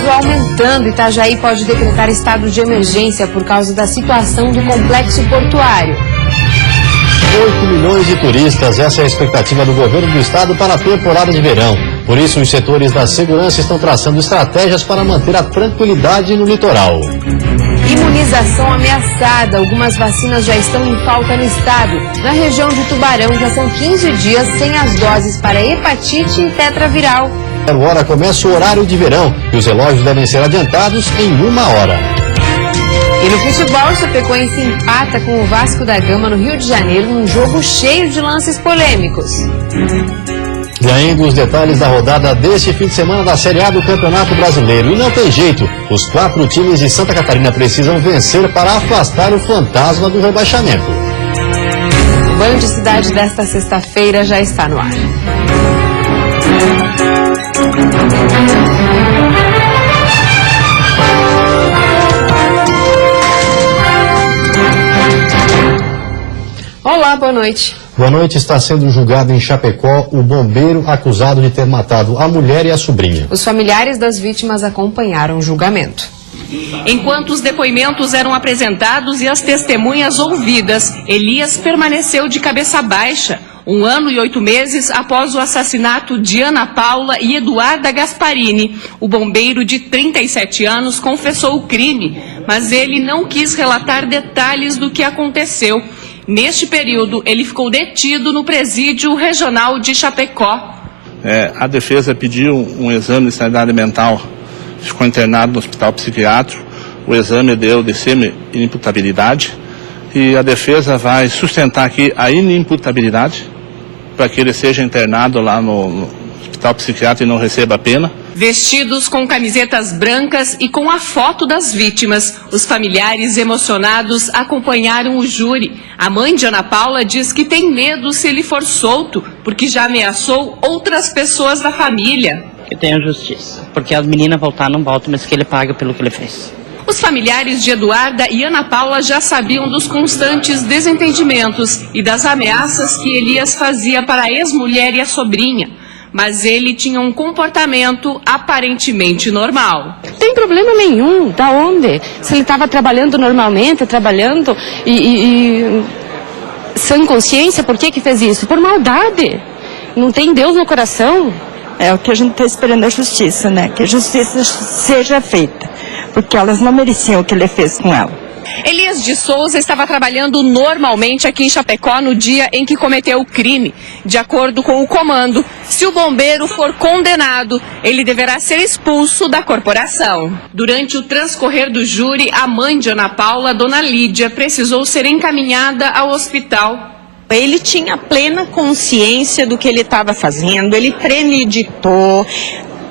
trânsito aumentando. Itajaí pode decretar estado de emergência por causa da situação do complexo portuário. 8 milhões de turistas, essa é a expectativa do governo do estado para a temporada de verão. Por isso, os setores da segurança estão traçando estratégias para manter a tranquilidade no litoral. Imunização ameaçada. Algumas vacinas já estão em falta no estado. Na região de Tubarão já são 15 dias sem as doses para hepatite e tetraviral. Agora começa o horário de verão e os relógios devem ser adiantados em 1 hora. E no futebol, o Chapecoense empata com o Vasco da Gama no Rio de Janeiro num jogo cheio de lances polêmicos. E ainda os detalhes da rodada deste fim de semana da Série A do Campeonato Brasileiro. E não tem jeito, os 4 times de Santa Catarina precisam vencer para afastar o fantasma do rebaixamento. O Band Cidade desta sexta-feira já está no ar. Olá, boa noite. Boa noite. Está sendo julgado em Chapecó o bombeiro acusado de ter matado a mulher e a sobrinha. Os familiares das vítimas acompanharam o julgamento. Enquanto os depoimentos eram apresentados e as testemunhas ouvidas, Elias permaneceu de cabeça baixa, 1 ano e 8 meses após o assassinato de Ana Paula e Eduarda Gasparini. O bombeiro de 37 anos confessou o crime, mas ele não quis relatar detalhes do que aconteceu. Neste período, ele ficou detido no presídio regional de Chapecó. A defesa pediu um exame de sanidade mental, ficou internado no hospital psiquiátrico, o exame deu de semi-inimputabilidade e a defesa vai sustentar aqui a inimputabilidade para que ele seja internado lá no hospital psiquiátrico e não receba a pena. Vestidos com camisetas brancas e com a foto das vítimas, os familiares emocionados acompanharam o júri. A mãe de Ana Paula diz que tem medo se ele for solto, porque já ameaçou outras pessoas da família. Que tenha justiça, porque as meninas voltar não voltam, mas que ele paga pelo que ele fez. Os familiares de Eduarda e Ana Paula já sabiam dos constantes desentendimentos e das ameaças que Elias fazia para a ex-mulher e a sobrinha. Mas ele tinha um comportamento aparentemente normal. Não tem problema nenhum, da onde? Se ele estava trabalhando normalmente, sem consciência, por que fez isso? Por maldade. Não tem Deus no coração. É o que a gente está esperando a justiça, né? Que a justiça seja feita, porque elas não mereciam o que ele fez com ela. Elias de Souza estava trabalhando normalmente aqui em Chapecó no dia em que cometeu o crime. De acordo com o comando, se o bombeiro for condenado, ele deverá ser expulso da corporação. Durante o transcorrer do júri, a mãe de Ana Paula, Dona Lídia, precisou ser encaminhada ao hospital. Ele tinha plena consciência do que ele estava fazendo, ele premeditou.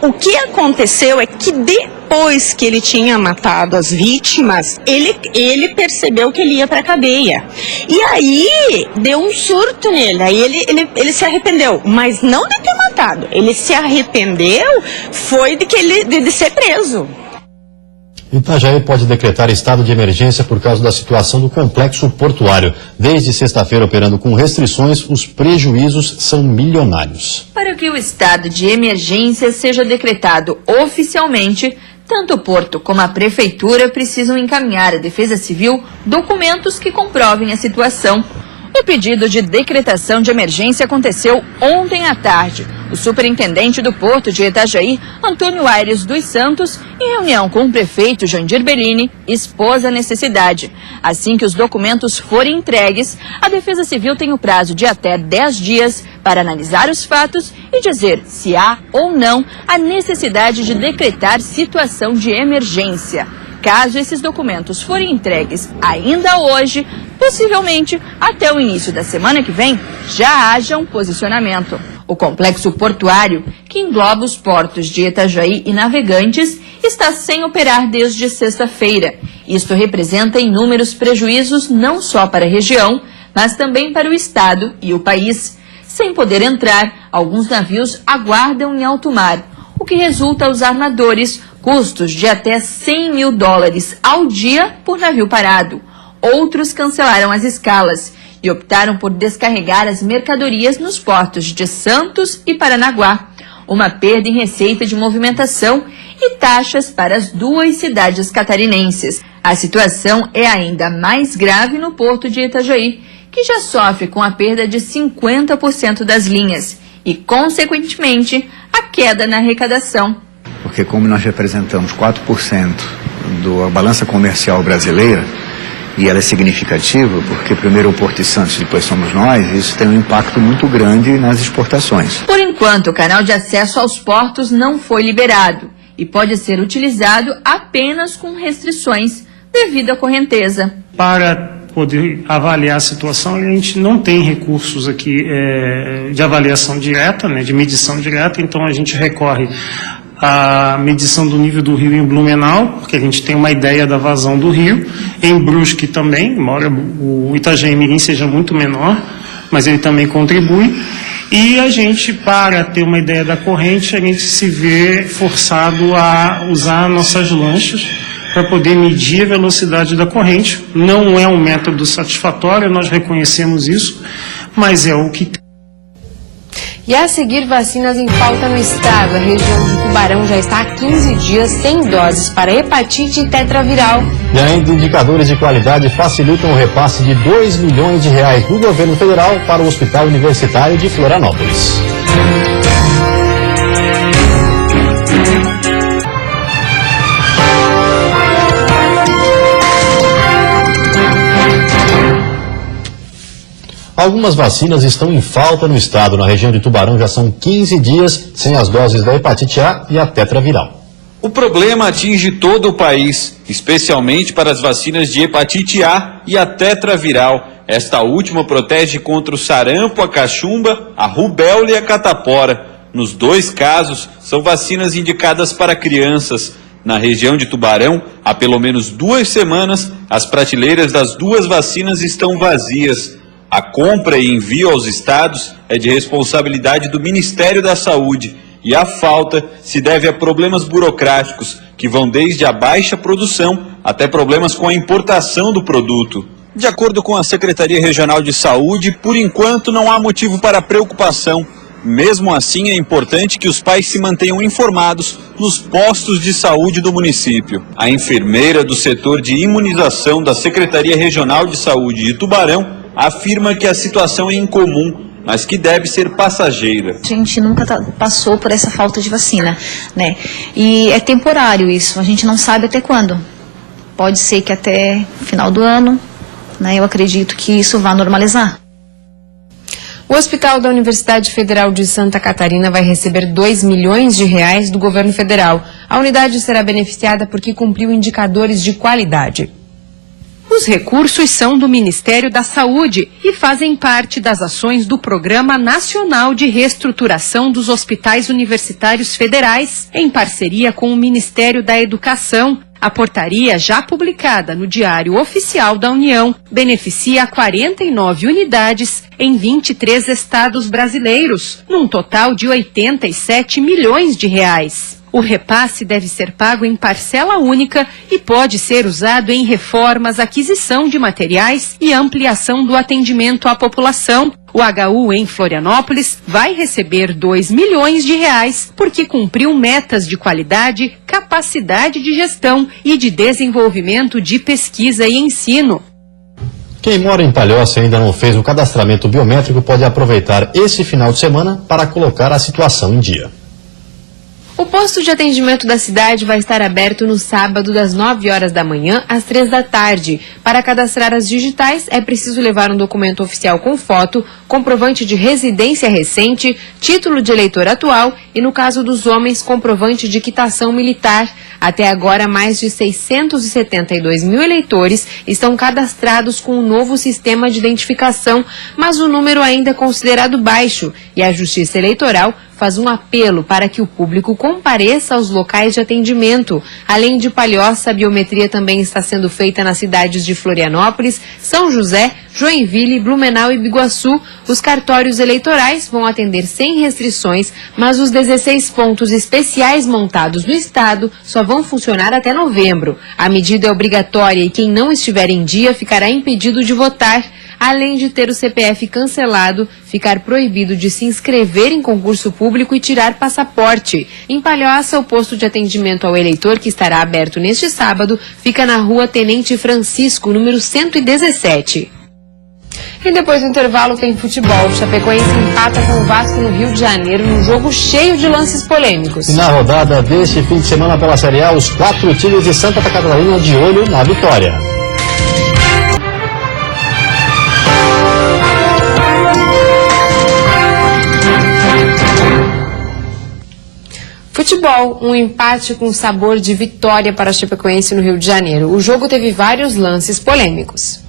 O que aconteceu é que depois que ele tinha matado as vítimas, ele percebeu que ele ia para a cadeia. E aí deu um surto nele, aí ele se arrependeu, mas não de ter matado. Ele se arrependeu foi de ser preso. Itajaí pode decretar estado de emergência por causa da situação do complexo portuário. Desde sexta-feira, operando com restrições, os prejuízos são milionários. Para que o estado de emergência seja decretado oficialmente, tanto o Porto como a Prefeitura precisam encaminhar à Defesa Civil documentos que comprovem a situação. O pedido de decretação de emergência aconteceu ontem à tarde. O superintendente do Porto de Itajaí, Antônio Aires dos Santos, em reunião com o prefeito Jandir Bellini, expôs a necessidade. Assim que os documentos forem entregues, a Defesa Civil tem o prazo de até 10 dias para analisar os fatos e dizer se há ou não a necessidade de decretar situação de emergência. Caso esses documentos forem entregues ainda hoje, possivelmente até o início da semana que vem, já haja um posicionamento. O complexo portuário, que engloba os portos de Itajaí e Navegantes, está sem operar desde sexta-feira. Isto representa inúmeros prejuízos não só para a região, mas também para o estado e o país. Sem poder entrar, alguns navios aguardam em alto mar, o que resulta aos armadores custos de até $100 mil ao dia por navio parado. Outros cancelaram as escalas e optaram por descarregar as mercadorias nos portos de Santos e Paranaguá. Uma perda em receita de movimentação e taxas para as 2 cidades catarinenses. A situação é ainda mais grave no porto de Itajaí, que já sofre com a perda de 50% das linhas e, consequentemente, a queda na arrecadação. Porque como nós representamos 4% da balança comercial brasileira, e ela é significativa, porque primeiro o Porto de Santos, depois somos nós, isso tem um impacto muito grande nas exportações. Por enquanto, o canal de acesso aos portos não foi liberado e pode ser utilizado apenas com restrições devido à correnteza. Para poder avaliar a situação, a gente não tem recursos aqui de avaliação direta, né, de medição direta, então a gente recorre à medição do nível do rio em Blumenau, porque a gente tem uma ideia da vazão do rio, em Brusque também, embora o Itajaí-Mirim seja muito menor, mas ele também contribui, e a gente, para ter uma ideia da corrente, a gente se vê forçado a usar nossas lanchas para poder medir a velocidade da corrente. Não é um método satisfatório, nós reconhecemos isso, mas é o que tem. E a seguir, vacinas em falta no estado. A região de Tubarão já está há 15 dias sem doses para hepatite e tetraviral. E ainda indicadores de qualidade facilitam o repasse de R$2 milhões do governo federal para o Hospital Universitário de Florianópolis. Algumas vacinas estão em falta no estado. Na região de Tubarão já são 15 dias sem as doses da hepatite A e a tetraviral. O problema atinge todo o país, especialmente para as vacinas de hepatite A e a tetraviral. Esta última protege contra o sarampo, a cachumba, a rubéola e a catapora. Nos 2 casos, são vacinas indicadas para crianças. Na região de Tubarão, há pelo menos 2 semanas, as prateleiras das 2 vacinas estão vazias. A compra e envio aos estados é de responsabilidade do Ministério da Saúde e a falta se deve a problemas burocráticos que vão desde a baixa produção até problemas com a importação do produto. De acordo com a Secretaria Regional de Saúde, por enquanto não há motivo para preocupação. Mesmo assim, é importante que os pais se mantenham informados nos postos de saúde do município. A enfermeira do setor de imunização da Secretaria Regional de Saúde de Tubarão afirma que a situação é incomum, mas que deve ser passageira. A gente nunca passou por essa falta de vacina, né? E é temporário isso, a gente não sabe até quando. Pode ser que até final do ano, né? Eu acredito que isso vai normalizar. O Hospital da Universidade Federal de Santa Catarina vai receber R$2 milhões do governo federal. A unidade será beneficiada porque cumpriu indicadores de qualidade. Os recursos são do Ministério da Saúde e fazem parte das ações do Programa Nacional de Reestruturação dos Hospitais Universitários Federais, em parceria com o Ministério da Educação. A portaria, já publicada no Diário Oficial da União, beneficia 49 unidades em 23 estados brasileiros, num total de R$87 milhões. O repasse deve ser pago em parcela única e pode ser usado em reformas, aquisição de materiais e ampliação do atendimento à população. O HU em Florianópolis vai receber R$2 milhões porque cumpriu metas de qualidade, capacidade de gestão e de desenvolvimento de pesquisa e ensino. Quem mora em Palhoça e ainda não fez o cadastramento biométrico pode aproveitar esse final de semana para colocar a situação em dia. O posto de atendimento da cidade vai estar aberto no sábado das 9 horas da manhã às 3 da tarde. Para cadastrar as digitais, é preciso levar um documento oficial com foto, comprovante de residência recente, título de eleitor atual e, no caso dos homens, comprovante de quitação militar. Até agora, mais de 672 mil eleitores estão cadastrados com o novo sistema de identificação, mas o número ainda é considerado baixo e a Justiça Eleitoral faz um apelo para que o público compareça aos locais de atendimento. Além de Palhoça, a biometria também está sendo feita nas cidades de Florianópolis, São José, Joinville, Blumenau e Biguaçu. Os cartórios eleitorais vão atender sem restrições, mas os 16 pontos especiais montados no estado só vão funcionar até novembro. A medida é obrigatória e quem não estiver em dia ficará impedido de votar. além de ter o CPF cancelado, ficar proibido de se inscrever em concurso público e tirar passaporte. Em Palhoça, o posto de atendimento ao eleitor, que estará aberto neste sábado, fica na Rua Tenente Francisco, número 117. E depois do intervalo tem futebol. Chapecoense empata com o Vasco no Rio de Janeiro num jogo cheio de lances polêmicos. E na rodada deste fim de semana pela Série A, os 4 times de Santa Catarina de olho na vitória. Futebol, um empate com sabor de vitória para a Chapecoense no Rio de Janeiro. O jogo teve vários lances polêmicos.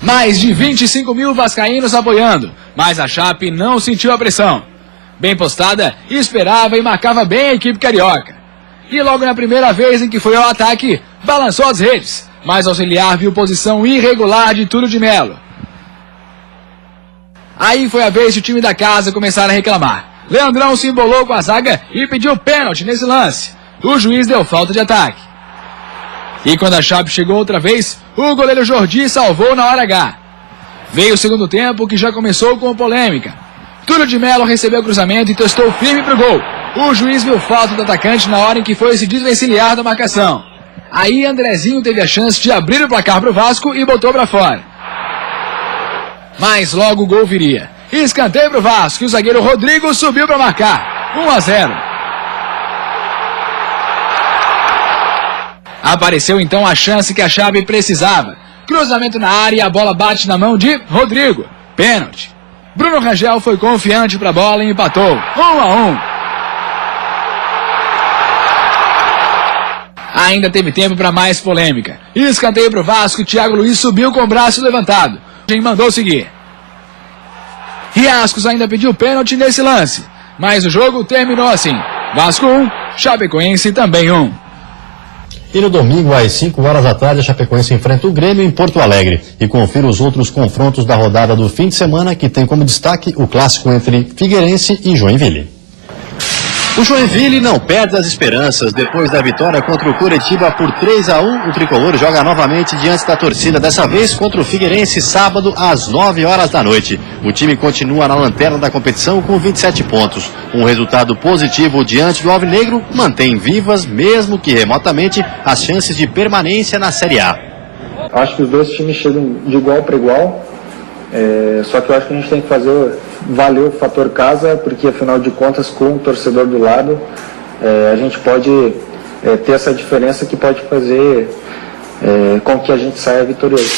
Mais de 25 mil vascaínos apoiando, mas a Chape não sentiu a pressão. Bem postada, esperava e marcava bem a equipe carioca. E logo na primeira vez em que foi ao ataque, balançou as redes, mas o auxiliar viu posição irregular de Túlio de Melo. Aí foi a vez de o time da casa começar a reclamar. Leandrão se embolou com a zaga e pediu pênalti nesse lance. O juiz deu falta de ataque. E quando a Chape chegou outra vez, o goleiro Jordi salvou na hora H. Veio o segundo tempo, que já começou com polêmica. Túlio de Melo recebeu o cruzamento e testou firme pro gol. O juiz viu falta do atacante na hora em que foi se desvencilhar da marcação. Aí Andrezinho teve a chance de abrir o placar pro Vasco e botou pra fora. Mas logo o gol viria. Escanteio pro Vasco e o zagueiro Rodrigo subiu pra marcar. 1-0. Apareceu então a chance que a Chape precisava. Cruzamento na área e a bola bate na mão de Rodrigo. Pênalti. Bruno Rangel foi confiante para a bola e empatou. 1-1. Ainda teve tempo para mais polêmica. Escanteio para o Vasco e Thiago Luiz subiu com o braço levantado. Quem mandou seguir. Riascos ainda pediu pênalti nesse lance. Mas o jogo terminou assim. Vasco 1, Chapecoense também 1. E no domingo, às 5 horas da tarde, a Chapecoense enfrenta o Grêmio em Porto Alegre. E confira os outros confrontos da rodada do fim de semana, que tem como destaque o clássico entre Figueirense e Joinville. O Joinville não perde as esperanças. Depois da vitória contra o Curitiba por 3-1, o tricolor joga novamente diante da torcida, dessa vez contra o Figueirense, sábado às 9 horas da noite. O time continua na lanterna da competição com 27 pontos. Um resultado positivo diante do Alvinegro mantém vivas, mesmo que remotamente, as chances de permanência na Série A. Acho que os dois times chegam de igual para igual. Só que eu acho que a gente tem que fazer valer o fator casa, porque afinal de contas, com o torcedor do lado, a gente pode ter essa diferença que pode fazer com que a gente saia vitorioso.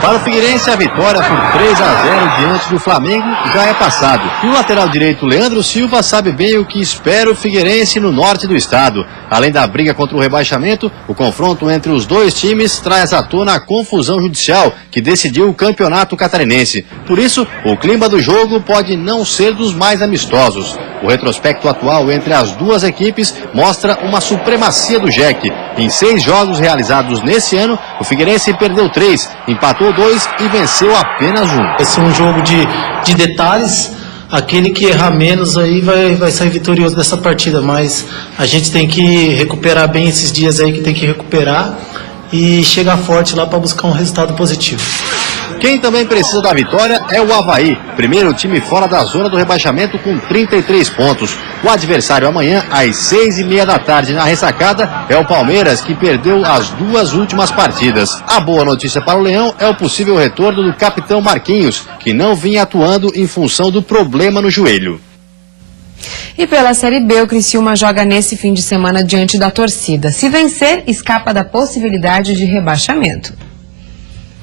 Para o Figueirense, a vitória por 3-0 diante do Flamengo já é passado. E o lateral direito Leandro Silva sabe bem o que espera o Figueirense no norte do estado. Além da briga contra o rebaixamento, o confronto entre os dois times traz à tona a confusão judicial que decidiu o campeonato catarinense. Por isso, o clima do jogo pode não ser dos mais amistosos. O retrospecto atual entre as duas equipes mostra uma supremacia do JEC. Em 6 jogos realizados nesse ano, o Figueirense perdeu 3, empatou 2 e venceu apenas 1. Vai ser um jogo de detalhes. Aquele que errar menos aí vai sair vitorioso dessa partida, mas a gente tem que recuperar bem esses dias aí que tem que recuperar e chegar forte lá para buscar um resultado positivo. Quem também precisa da vitória é o Avaí, primeiro time fora da zona do rebaixamento com 33 pontos. O adversário amanhã, às 6h30 da tarde, na ressacada, é o Palmeiras, que perdeu as 2 últimas partidas. A boa notícia para o Leão é o possível retorno do capitão Marquinhos, que não vinha atuando em função do problema no joelho. E pela Série B, o Criciúma joga nesse fim de semana diante da torcida. Se vencer, escapa da possibilidade de rebaixamento.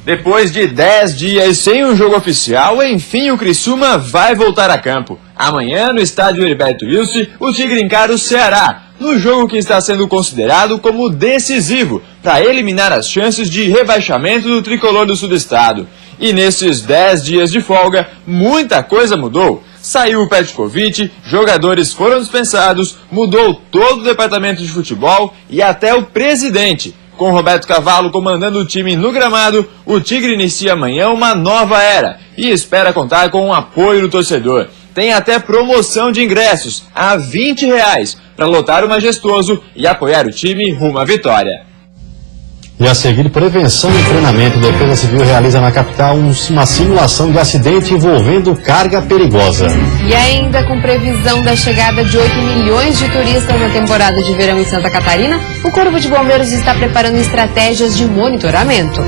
Depois de 10 dias sem um jogo oficial, enfim o Criciúma vai voltar a campo. Amanhã, no estádio Heriberto Wilson, o Tigre encara o Ceará, no jogo que está sendo considerado como decisivo para eliminar as chances de rebaixamento do tricolor do Sudestado. E nesses 10 dias de folga, muita coisa mudou. Saiu o Petkovic, jogadores foram dispensados, mudou todo o departamento de futebol e até o presidente. Com Roberto Cavalo comandando o time no gramado, o Tigre inicia amanhã uma nova era e espera contar com o apoio do torcedor. Tem até promoção de ingressos a R$20 para lotar o Majestoso e apoiar o time rumo à vitória. E a seguir, prevenção e treinamento. Defesa Civil realiza na capital uma simulação de acidente envolvendo carga perigosa. E ainda com previsão da chegada de 8 milhões de turistas na temporada de verão em Santa Catarina, o Corpo de Bombeiros está preparando estratégias de monitoramento.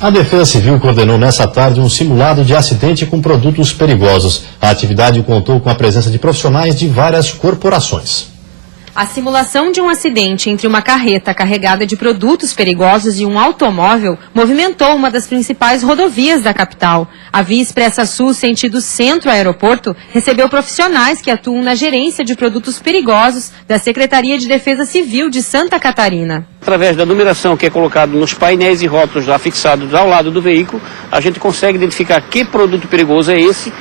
A Defesa Civil coordenou nessa tarde um simulado de acidente com produtos perigosos. A atividade contou com a presença de profissionais de várias corporações. A simulação de um acidente entre uma carreta carregada de produtos perigosos e um automóvel movimentou uma das principais rodovias da capital. A Via Expressa Sul, sentido centro-aeroporto, recebeu profissionais que atuam na gerência de produtos perigosos da Secretaria de Defesa Civil de Santa Catarina. Através da numeração que é colocada nos painéis e rótulos lá fixados ao lado do veículo, a gente consegue identificar que produto perigoso é esse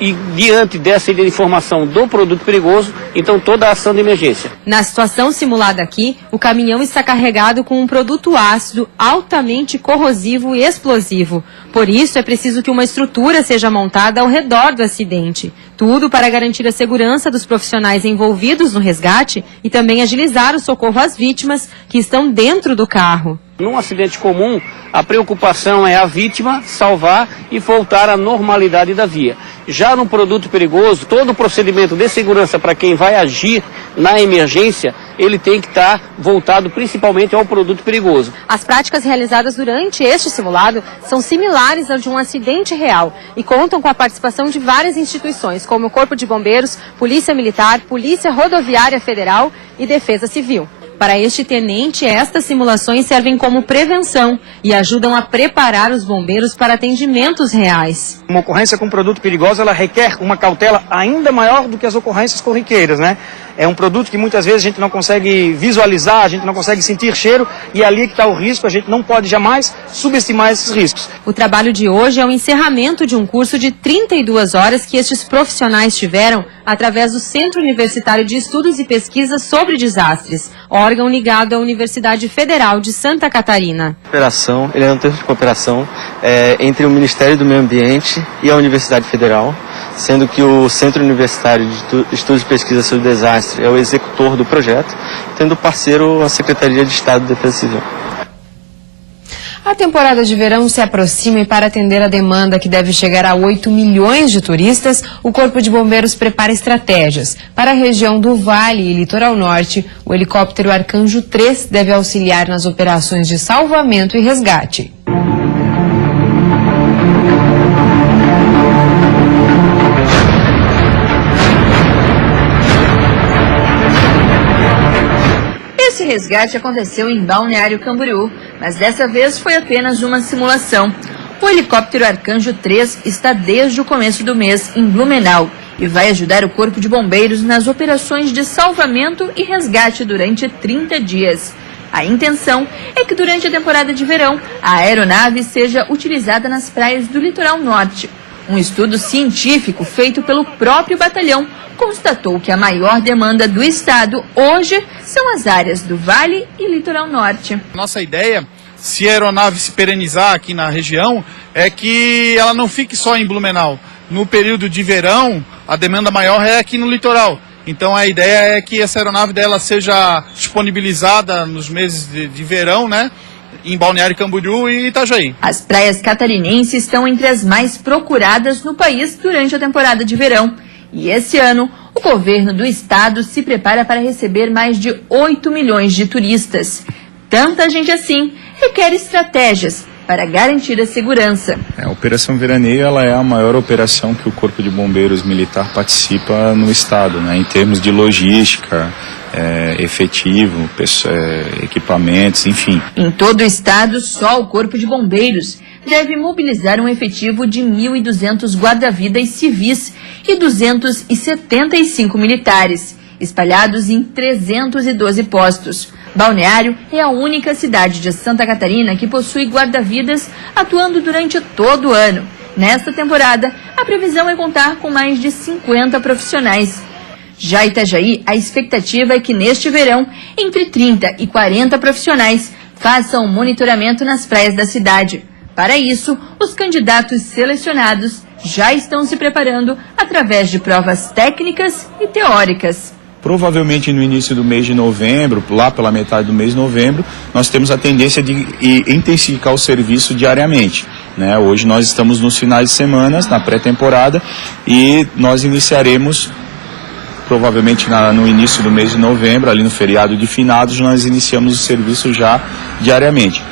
e diante dessa informação do produto perigoso, então toda a ação de emergência. Na situação simulada aqui, o caminhão está carregado com um produto ácido altamente corrosivo e explosivo. Por isso, é preciso que uma estrutura seja montada ao redor do acidente. Tudo para garantir a segurança dos profissionais envolvidos no resgate e também agilizar o socorro às vítimas que estão dentro do carro. Num acidente comum, a preocupação é a vítima salvar e voltar à normalidade da via. Já no produto perigoso, todo o procedimento de segurança para quem vai agir na emergência, ele tem que estar voltado principalmente ao produto perigoso. As práticas realizadas durante este simulado são similares às de um acidente real e contam com a participação de várias instituições, como o Corpo de Bombeiros, Polícia Militar, Polícia Rodoviária Federal e Defesa Civil. Para este tenente, estas simulações servem como prevenção e ajudam a preparar os bombeiros para atendimentos reais. Uma ocorrência com produto perigoso, ela requer uma cautela ainda maior do que as ocorrências corriqueiras, né? É um produto que muitas vezes a gente não consegue visualizar, a gente não consegue sentir cheiro e é ali que está o risco, a gente não pode jamais subestimar esses riscos. O trabalho de hoje é o encerramento de um curso de 32 horas que estes profissionais tiveram através do Centro Universitário de Estudos e Pesquisas sobre Desastres, órgão ligado à Universidade Federal de Santa Catarina. Ele é um termo de cooperação entre o Ministério do Meio Ambiente e a Universidade Federal, sendo que o Centro Universitário de Estudos e Pesquisas sobre Desastres é o executor do projeto, tendo parceiro a Secretaria de Estado de Defesa Civil. A temporada de verão se aproxima e para atender a demanda que deve chegar a 8 milhões de turistas, o Corpo de Bombeiros prepara estratégias. Para a região do Vale e Litoral Norte, o helicóptero Arcanjo 3 deve auxiliar nas operações de salvamento e resgate. Esse resgate aconteceu em Balneário Camboriú, mas dessa vez foi apenas uma simulação. O helicóptero Arcanjo 3 está desde o começo do mês em Blumenau e vai ajudar o Corpo de Bombeiros nas operações de salvamento e resgate durante 30 dias. A intenção é que durante a temporada de verão, a aeronave seja utilizada nas praias do Litoral Norte. Um estudo científico feito pelo próprio batalhão constatou que a maior demanda do estado hoje são as áreas do Vale e Litoral Norte. Nossa ideia, se a aeronave se perenizar aqui na região, é que ela não fique só em Blumenau. No período de verão, a demanda maior é aqui no litoral. Então a ideia é que essa aeronave dela seja disponibilizada nos meses de verão, né? Em Balneário Camboriú e Itajaí. As praias catarinenses estão entre as mais procuradas no país durante a temporada de verão. E esse ano, o governo do estado se prepara para receber mais de 8 milhões de turistas. Tanta gente assim requer estratégias para garantir a segurança. A Operação Veraneio ela é a maior operação que o Corpo de Bombeiros Militar participa no estado, né, em termos de logística, efetivo, equipamentos, enfim. Em todo o estado, só o Corpo de Bombeiros deve mobilizar um efetivo de 1.200 guarda-vidas civis e 275 militares, espalhados em 312 postos. Balneário é a única cidade de Santa Catarina que possui guarda-vidas atuando durante todo o ano. Nesta temporada, a previsão é contar com mais de 50 profissionais. Já em Itajaí, a expectativa é que neste verão, entre 30 e 40 profissionais façam monitoramento nas praias da cidade. Para isso, os candidatos selecionados já estão se preparando através de provas técnicas e teóricas. Provavelmente no início do mês de novembro, lá pela metade do mês de novembro, nós temos a tendência de intensificar o serviço diariamente, né? Hoje nós estamos nos finais de semana, na pré-temporada, e nós iniciaremos, provavelmente no início do mês de novembro, ali no feriado de finados, nós iniciamos o serviço já diariamente.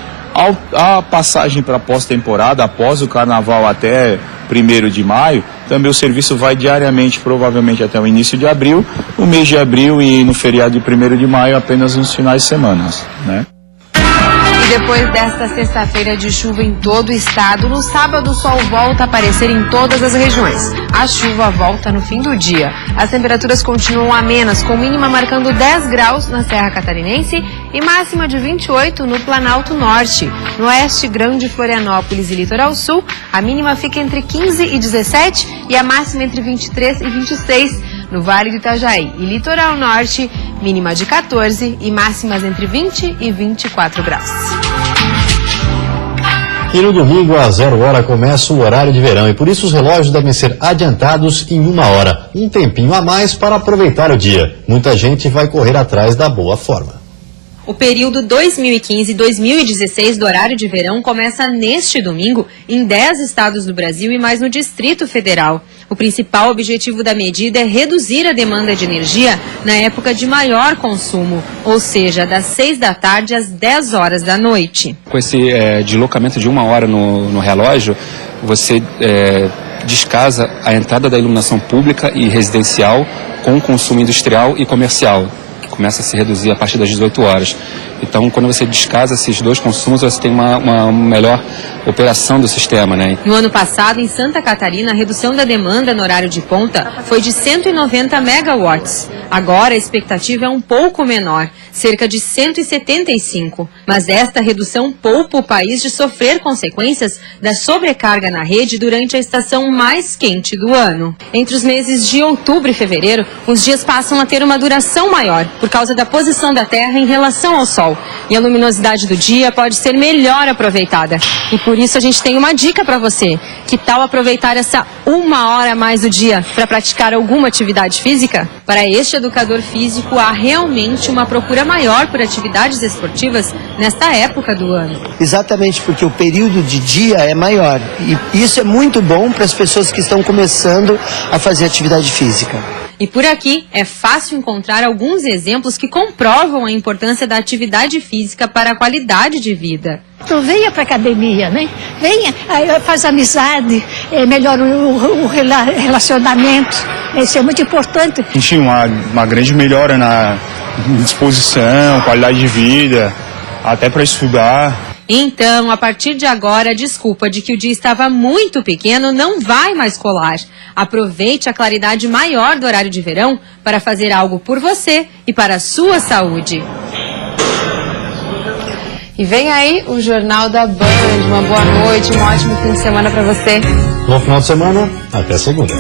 A passagem para pós-temporada, após o carnaval até 1º de maio, também o serviço vai diariamente, provavelmente até o início de abril, o mês de abril e no feriado de 1º de maio apenas nos finais de semana, né? E depois desta sexta-feira de chuva em todo o estado, no sábado o sol volta a aparecer em todas as regiões. A chuva volta no fim do dia. As temperaturas continuam amenas, com mínima marcando 10 graus na Serra Catarinense e máxima de 28 no Planalto Norte. No Oeste Grande, Florianópolis e Litoral Sul, a mínima fica entre 15 e 17 e a máxima entre 23 e 26. No Vale do Itajaí e Litoral Norte, mínima de 14 e máximas entre 20 e 24 graus. E no domingo, às 0 hora, começa o horário de verão e por isso os relógios devem ser adiantados em 1 hora. Um tempinho a mais para aproveitar o dia. Muita gente vai correr atrás da boa forma. O período 2015-2016 do horário de verão começa neste domingo em 10 estados do Brasil e mais no Distrito Federal. O principal objetivo da medida é reduzir a demanda de energia na época de maior consumo, ou seja, das 6 da tarde às 10 horas da noite. Com esse deslocamento de 1 hora no relógio, você descasa a entrada da iluminação pública e residencial com o consumo industrial e comercial, que começa a se reduzir a partir das 18 horas. Então, quando você descasa esses dois consumos, você tem uma melhor operação do sistema, né? No ano passado, em Santa Catarina, a redução da demanda no horário de ponta foi de 190 megawatts. Agora, a expectativa é um pouco menor, cerca de 175. Mas esta redução poupa o país de sofrer consequências da sobrecarga na rede durante a estação mais quente do ano. Entre os meses de outubro e fevereiro, os dias passam a ter uma duração maior, por causa da posição da Terra em relação ao Sol. E a luminosidade do dia pode ser melhor aproveitada. E por isso a gente tem uma dica para você. Que tal aproveitar essa 1 hora a mais do dia para praticar alguma atividade física? Para este educador físico, há realmente uma procura maior por atividades esportivas nesta época do ano. Exatamente, porque o período de dia é maior. E isso é muito bom para as pessoas que estão começando a fazer atividade física. E por aqui é fácil encontrar alguns exemplos que comprovam a importância da atividade física para a qualidade de vida. Então venha para a academia, né? Venha, faz amizade, melhora o relacionamento. Isso é muito importante. A gente uma grande melhora na disposição, qualidade de vida, até para estudar. Então, a partir de agora, a desculpa de que o dia estava muito pequeno não vai mais colar. Aproveite a claridade maior do horário de verão para fazer algo por você e para a sua saúde. E vem aí o Jornal da Band. Uma boa noite, um ótimo fim de semana para você. Bom final de semana, até segunda.